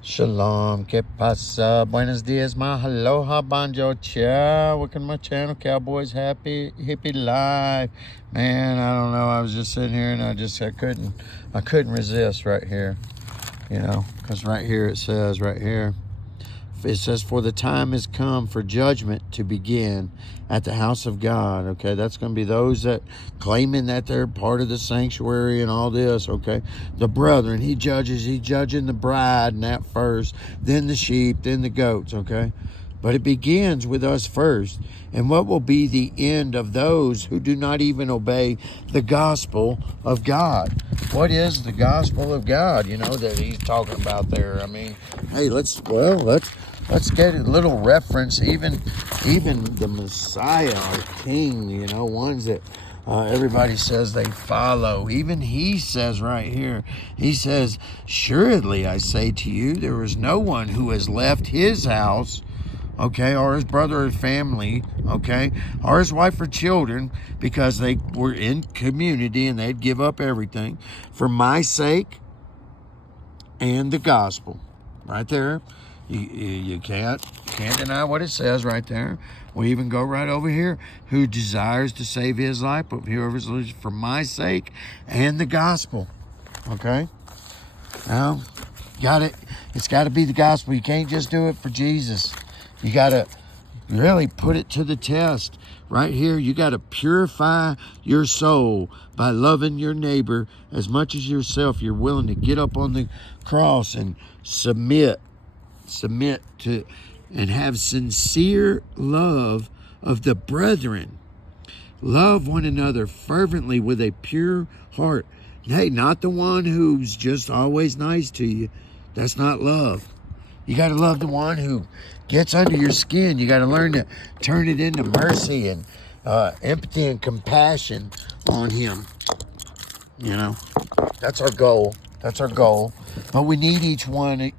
Shalom, que pasa? Buenos dias, mahaloha, banjo, ciao. Welcome to my channel, Cowboys Happy Hippie Live. Man, I don't know. I was just sitting here and I couldn't resist right here, because right here it says, for the time has come for judgment to begin at the house of God. Okay, that's going to be those that claiming that they're part of the sanctuary and all this. Okay, the brethren, he's judging the bride and that first, then the sheep, then the goats. Okay, but it begins with us first. And what will be the end of those who do not even obey the gospel of God? What is the gospel of God, that he's talking about there? I mean, hey, let's get a little reference. Even the Messiah, our King, ones that everybody says they follow. Even he says right here, he says, "Surely I say to you, there is no one who has left his house, okay, or his brother or family, okay, or his wife or children, because they were in community and they'd give up everything for my sake and the gospel." Right there. You can't deny what it says right there. We even go right over here. Who desires to save his life, but whoever lives for my sake and the gospel. Okay? Now, it's got to be the gospel. You can't just do it for Jesus. You got to really put it to the test. Right here, you got to purify your soul by loving your neighbor as much as yourself. You're willing to get up on the cross and submit to and have sincere love of the brethren. Love one another fervently with a pure heart. Hey, not the one who's just always nice to you. That's not love. You got to love the one who gets under your skin. You got to learn to turn it into mercy and empathy and compassion on him. That's our goal. That's our goal. But we need each one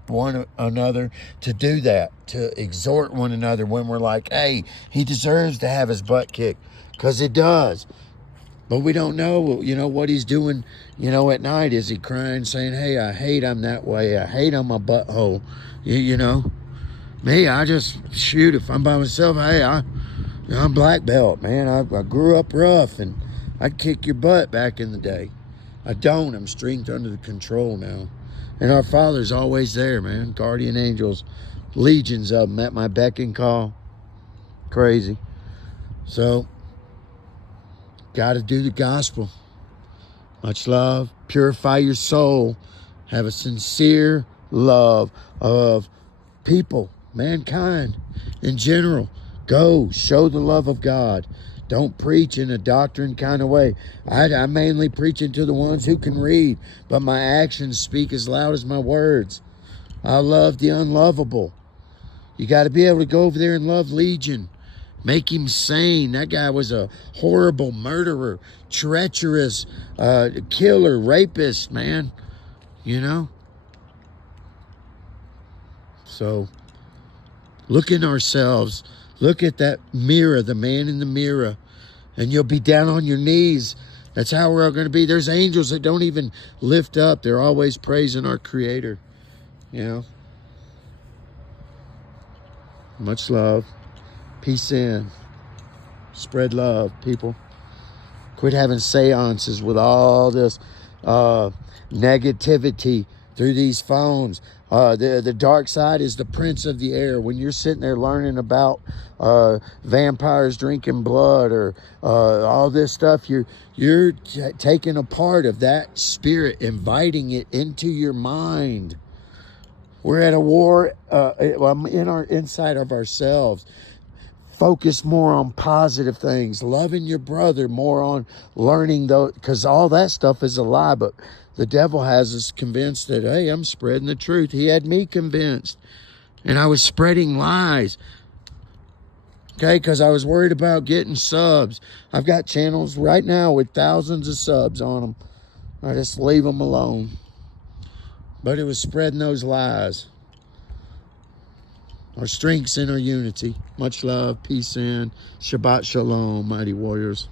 another to do that, to exhort one another when we're like, hey, he deserves to have his butt kicked, because it does. But we don't know, what he's doing, at night. Is he crying, saying, hey, I hate I'm that way. I hate I'm a butthole. Me, I just, shoot, if I'm by myself, hey, I'm black belt, man. I grew up rough, and I'd kick your butt back in the day. I don't. I'm strength under the control now. And our Father's always there, man. Guardian angels, legions of them at my beck and call. Crazy. So, got to do the gospel. Much love. Purify your soul. Have a sincere love of people, mankind in general. Go show the love of God. Don't preach in a doctrine kind of way. I'm mainly preaching to the ones who can read, but my actions speak as loud as my words. I love the unlovable. You got to be able to go over there and love Legion. Make him sane. That guy was a horrible murderer, treacherous, killer, rapist, man. So, look in ourselves. Look at that mirror, the man in the mirror, and you'll be down on your knees. That's how we're all going to be. There's angels that don't even lift up. They're always praising our Creator. Much love. Peace in. Spread love, people. Quit having seances with all this negativity through these phones. The dark side is the prince of the air. When you're sitting there learning about vampires drinking blood or all this stuff, you're taking a part of that spirit, inviting it into your mind. We're at a war inside of ourselves. Focus more on positive things, loving your brother, more on learning, though, because all that stuff is a lie. But the devil has us convinced that, hey, I'm spreading the truth. He had me convinced, and I was spreading lies. Okay, because I was worried about getting subs. I've got channels right now with thousands of subs on them. I just leave them alone. But it was spreading those lies. Our strengths in our unity. Much love, peace in. Shabbat shalom, mighty warriors.